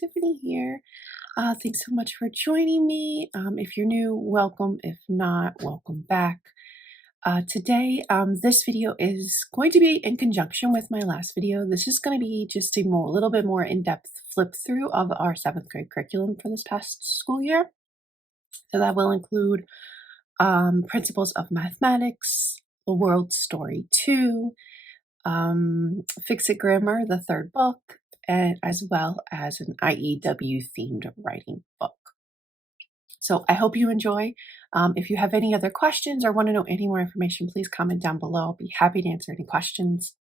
Tiffany here. Thanks so much for joining me. If you're new, welcome. If not, welcome back. Today, this video is going to be in conjunction with my last video. This is going to be just a little bit more in-depth flip through of our 7th grade curriculum for this past school year. So that will include Principles of Mathematics, The World Story 2, Fix It Grammar, the 3rd book, and as well as an IEW themed writing book. So I hope you enjoy. If you have any other questions or want to know any more information, please comment down below. I'll be happy to answer any questions.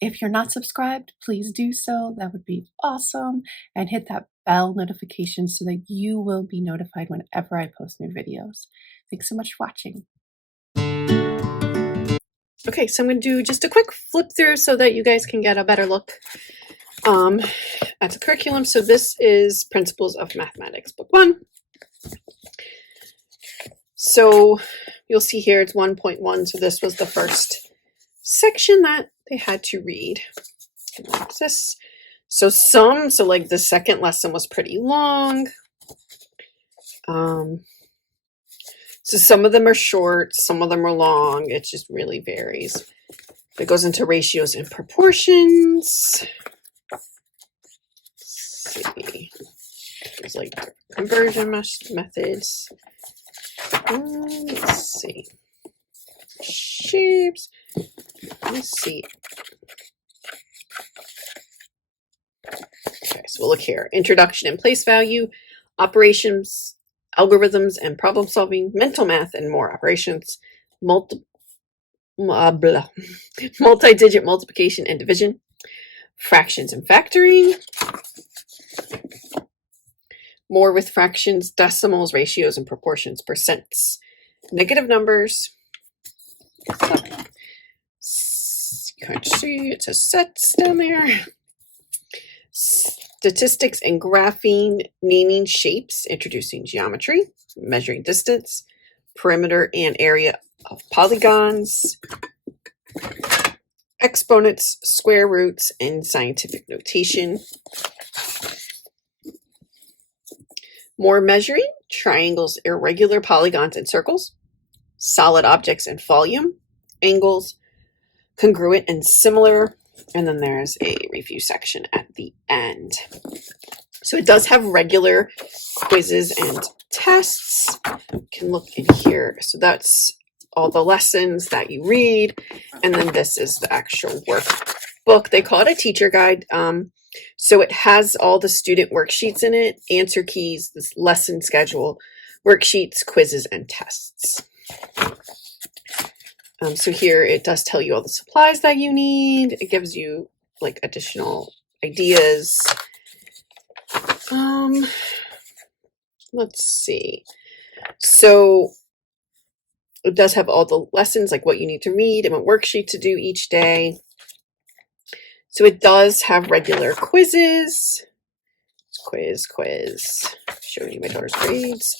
If you're not subscribed, please do so. That would be awesome. And hit that bell notification so that you will be notified whenever I post new videos. Thanks so much for watching. Okay, so I'm going to do just a quick flip through so that you guys can get a better look at the curriculum. So this is Principles of Mathematics, Book 1. So you'll see here it's 1.1. So this was the first section that they had to read. Like this. So like the second lesson was pretty long. So some of them are short, some of them are long. It just really varies. It goes into ratios and proportions. Let's see. There's like conversion methods. Let's see. Shapes. Let's see. Okay, so we'll look here. Introduction and place value, operations, algorithms and problem solving, mental math and more operations, multi-digit multiplication and division, fractions and factoring, more with fractions, decimals, ratios and proportions, percents, negative numbers. You can't see, it says sets down there. Statistics and graphing, naming shapes, introducing geometry, measuring distance, perimeter and area of polygons, exponents, square roots, and scientific notation. More measuring, triangles, irregular polygons and circles, solid objects and volume, angles, congruent and similar. And then there's a review section at the end. So it does have regular quizzes and tests. You can look in here. So that's all the lessons that you read. And then this is the actual workbook. They call it a teacher guide. So it has all the student worksheets in it, answer keys, this lesson schedule, worksheets, quizzes, and tests. So here it does tell you all the supplies that you need. It gives you like additional ideas. Let's see. So it does have all the lessons, like what you need to read and what worksheet to do each day. So it does have regular quizzes. Quiz. Showing you my daughter's grades.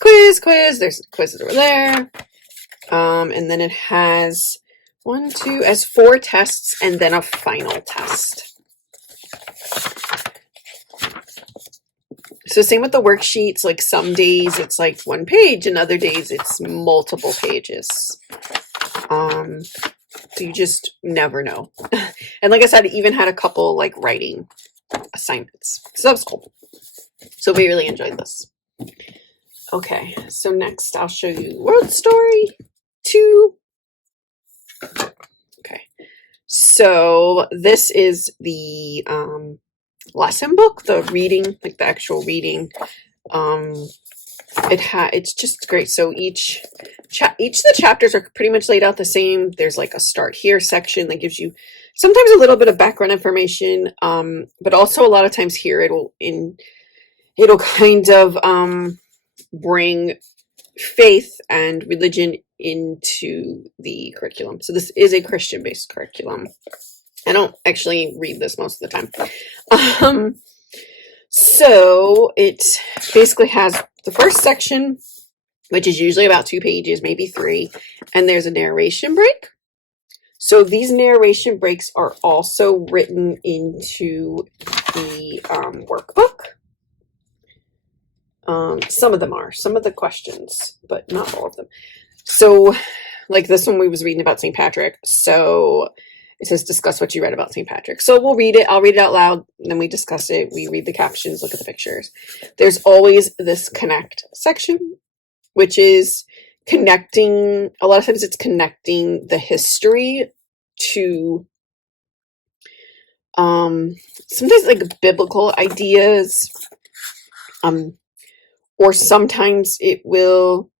Quiz. There's quizzes over there. And then it has 4 tests and then a final test. So same with the worksheets, like some days it's like 1 page and other days it's multiple pages. So you just never know. And like I said, it even had a couple like writing assignments. So that was cool. So we really enjoyed this. Okay, so next I'll show you World Story 2. Okay, so this is the lesson book, the reading, like the actual reading. It's just great. So each of the chapters are pretty much laid out the same. There's like a start here section that gives you sometimes a little bit of background information, but also a lot of times here it'll kind of bring faith and religion into the curriculum. So this is a Christian-based curriculum. I don't actually read this most of the time. So it basically has the first section, which is usually about 2 pages, maybe 3, and there's a narration break. So these narration breaks are also written into the workbook. Some of them are, some of the questions, but not all of them. So like this one we was reading about St. Patrick. So it says discuss what you read about St. Patrick. So we'll read it. I'll read it out loud. Then we discuss it. We read the captions, look at the pictures. There's always this connect section, which is connecting. A lot of times it's connecting the history to sometimes like biblical ideas. Or sometimes it will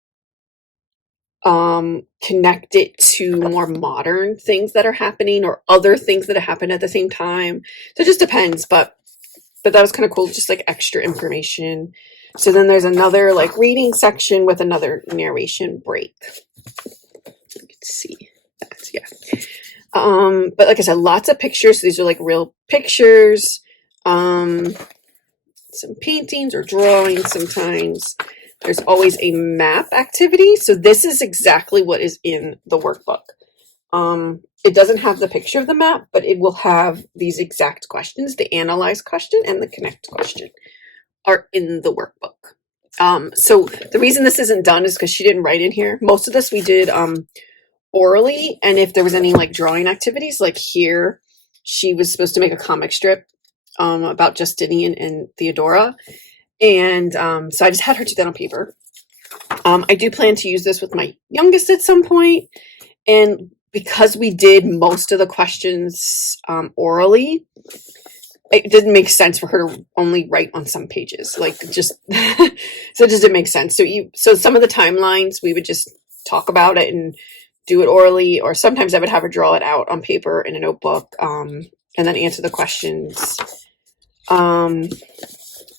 connect it to more modern things that are happening or other things that have happened at the same time. So it just depends, but that was kind of cool, just like extra information. So then there's another like reading section with another narration break. Let's see. That's, yeah. But like I said, lots of pictures. So these are like real pictures. Some paintings or drawings sometimes. There's always a map activity. So this is exactly what is in the workbook. It doesn't have the picture of the map, but it will have these exact questions. The analyze question and the connect question are in the workbook. So the reason this isn't done is because she didn't write in here. Most of this we did orally, and if there was any like drawing activities, like here, she was supposed to make a comic strip about Justinian and Theodora. And so I just had her do that on paper. I do plan to use this with my youngest at some point. And because we did most of the questions orally, it didn't make sense for her to only write on some pages. Like just, so it just didn't make sense. So some of the timelines, we would just talk about it and do it orally, or sometimes I would have her draw it out on paper in a notebook, and then answer the questions.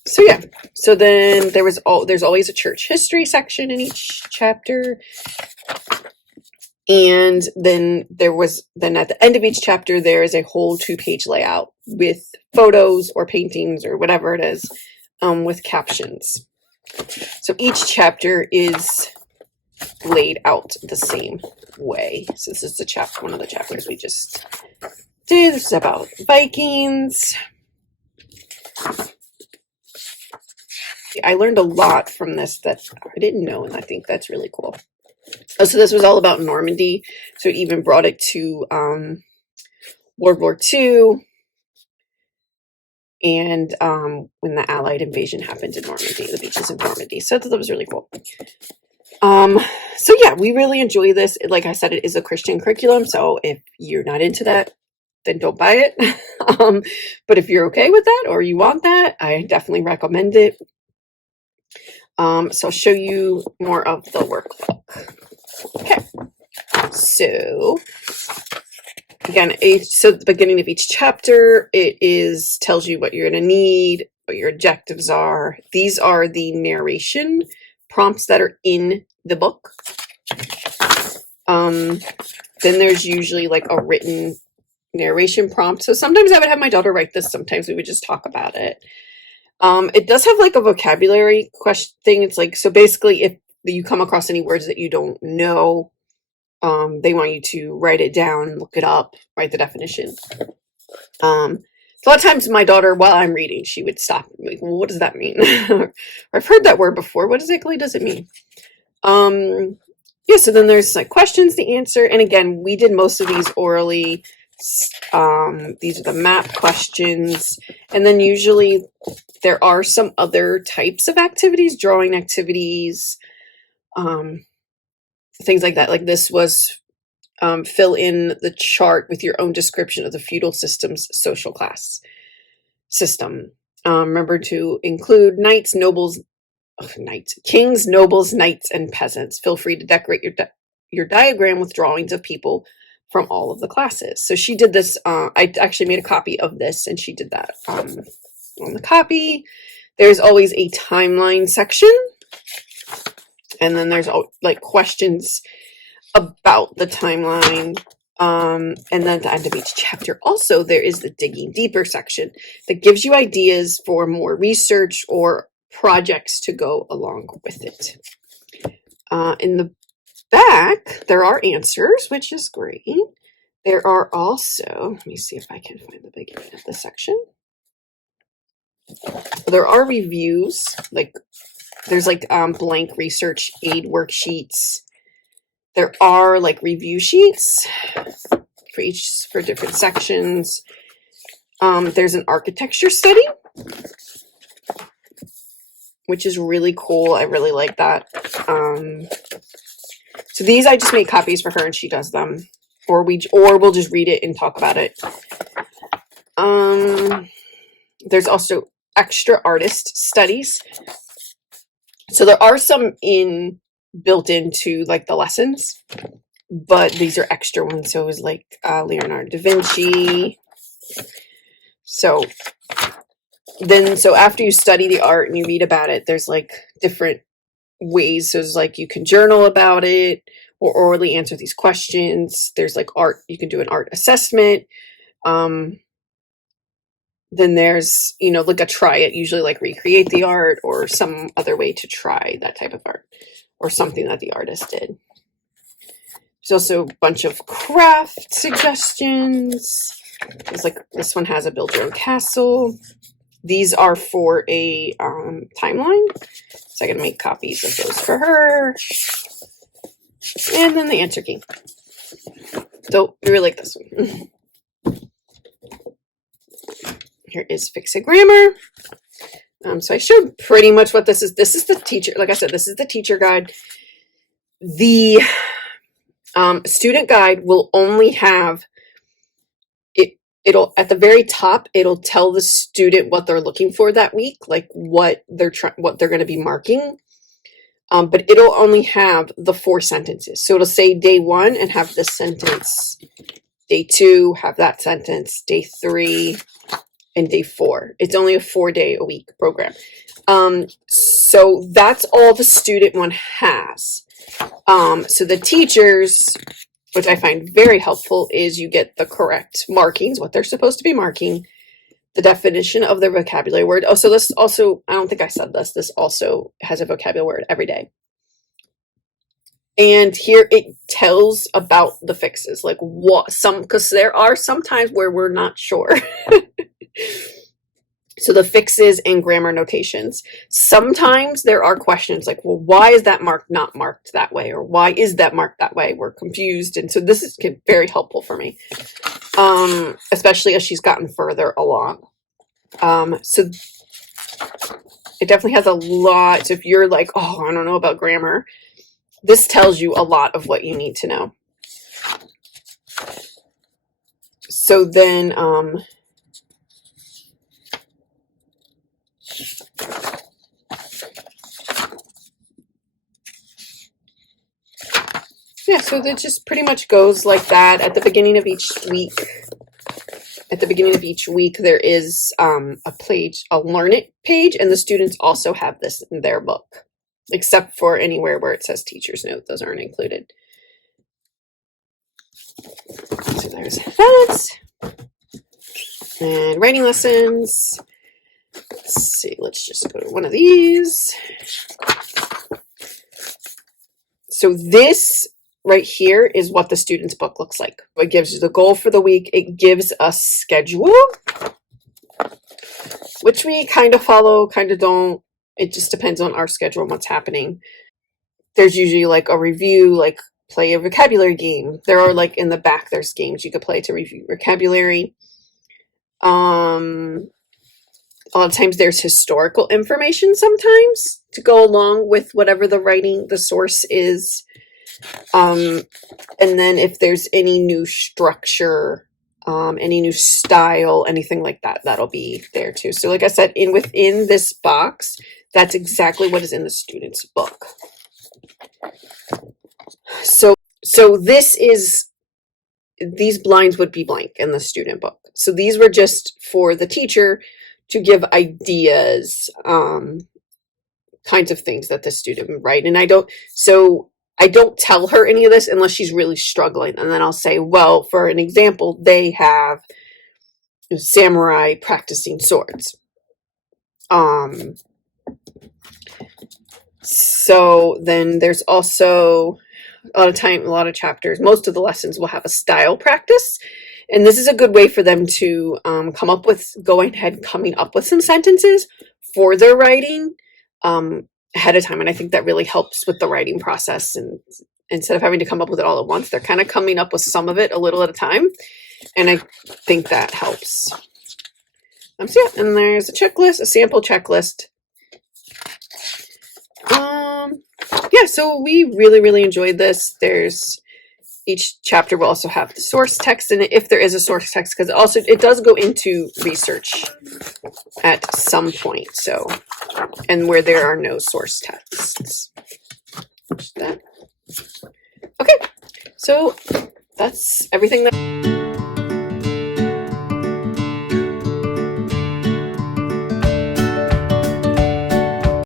So yeah, so then there's always a church history section in each chapter. And then at the end of each chapter, there is a whole 2-page layout with photos or paintings or whatever it is, with captions. So each chapter is laid out the same way. So this is one of the chapters we just did. This is about Vikings. I learned a lot from this that I didn't know, and I think that's really cool. Oh, so this was all about Normandy. So it even brought it to World War II and when the Allied invasion happened in Normandy, the beaches of Normandy. So I thought that was really cool. So yeah, we really enjoy this. Like I said, it is a Christian curriculum. So if you're not into that, then don't buy it. But if you're okay with that or you want that, I definitely recommend it. So I'll show you more of the workbook. Okay. So again, so at the beginning of each chapter, it tells you what you're going to need, what your objectives are. These are the narration prompts that are in the book. Then there's usually like a written narration prompt. So sometimes I would have my daughter write this. Sometimes we would just talk about it. It does have like a vocabulary question thing. It's like, so basically if you come across any words that you don't know, they want you to write it down, look it up, write the definition. So a lot of times my daughter, while I'm reading, she would stop and be like, well, what does that mean? Or I've heard that word before. What exactly does it mean? Yeah, so then there's like questions to answer. And again, we did most of these orally. These are the map questions. And then usually there are some other types of activities, drawing activities, things like that. Like this was fill in the chart with your own description of the feudal system's social class system. Remember to include kings, nobles, knights, and peasants. Feel free to decorate your diagram with drawings of people from all of the classes. So she did this. I actually made a copy of this, and she did that on the copy. There's always a timeline section, and then there's like questions about the timeline. And then at the end of each chapter, also there is the digging deeper section that gives you ideas for more research or projects to go along with it. In the back, there are answers, which is great. There are also, let me see if I can find the beginning of this section. There are reviews, like there's like blank research aid worksheets. There are like review sheets for different sections. There's an architecture study, which is really cool. I really like that. So these I just make copies for her and she does them, or we'll just read it and talk about it. There's also extra artist studies. So there are some built into like the lessons, but these are extra ones. So it was like Leonardo da Vinci. So after you study the art and you read about it, there's like different ways. So it's like you can journal about it or orally answer these questions. There's like art, you can do an art assessment. Then there's, like a try it, usually like recreate the art or some other way to try that type of art or something that the artist did. There's also a bunch of craft suggestions. It's like this one has a build your own castle. These are for a timeline. So I can make copies of those for her. And then the answer key. So I really like this one. Here is Fix a Grammar. So I showed pretty much what this is. This is the teacher, like I said, this is the teacher guide. The student guide will only have, it'll at the very top, it'll tell the student what they're looking for that week, like what they're going to be marking. But it'll only have the 4 sentences. So it'll say day 1 and have this sentence. Day 2, have that sentence. Day 3 and day 4. It's only a 4-day-a-week program. So that's all the student one has. So the teachers, which I find very helpful, is you get the correct markings, what they're supposed to be marking, the definition of their vocabulary word. Oh, so this also, I don't think I said this, this also has a vocabulary word every day. And here it tells about the fixes, like because there are some times where we're not sure. So the fixes and grammar notations. Sometimes there are questions like, well, why is that mark not marked that way? Or why is that marked that way? We're confused. And so this is very helpful for me, especially as she's gotten further along. So it definitely has a lot. So if you're like, oh, I don't know about grammar, this tells you a lot of what you need to know. So then, yeah, so that just pretty much goes like that. At the beginning of each week, there is a Learn It page, and the students also have this in their book, except for anywhere where it says teacher's note. Those aren't included. So there's that. And writing lessons. Let's see, let's just go to one of these. So this right here is what the student's book looks like. It gives you the goal for the week. It gives a schedule, which we kind of follow, kind of don't. It just depends on our schedule and what's happening. There's usually like a review, like play a vocabulary game. There are like in the back, there's games you could play to review vocabulary. A lot of times there's historical information sometimes to go along with whatever the source is. And then if there's any new structure, any new style, anything like that, that'll be there too. So like I said, within this box, that's exactly what is in the student's book. So these blinds would be blank in the student book. So these were just for the teacher to give ideas, kinds of things that the student would write. And I don't tell her any of this unless she's really struggling. And then I'll say, well, for an example, they have samurai practicing swords. So then there's also, a lot of chapters, most of the lessons will have a style practice. And this is a good way for them to coming up with some sentences for their writing ahead of time. And I think that really helps with the writing process. And instead of having to come up with it all at once, they're kind of coming up with some of it a little at a time. And I think that helps. So yeah, and there's a checklist, a sample checklist. Yeah, so we really, really enjoyed this. Each chapter will also have the source text in it, if there is a source text, because it does go into research at some point. So, and where there are no source texts. Okay, so that's everything that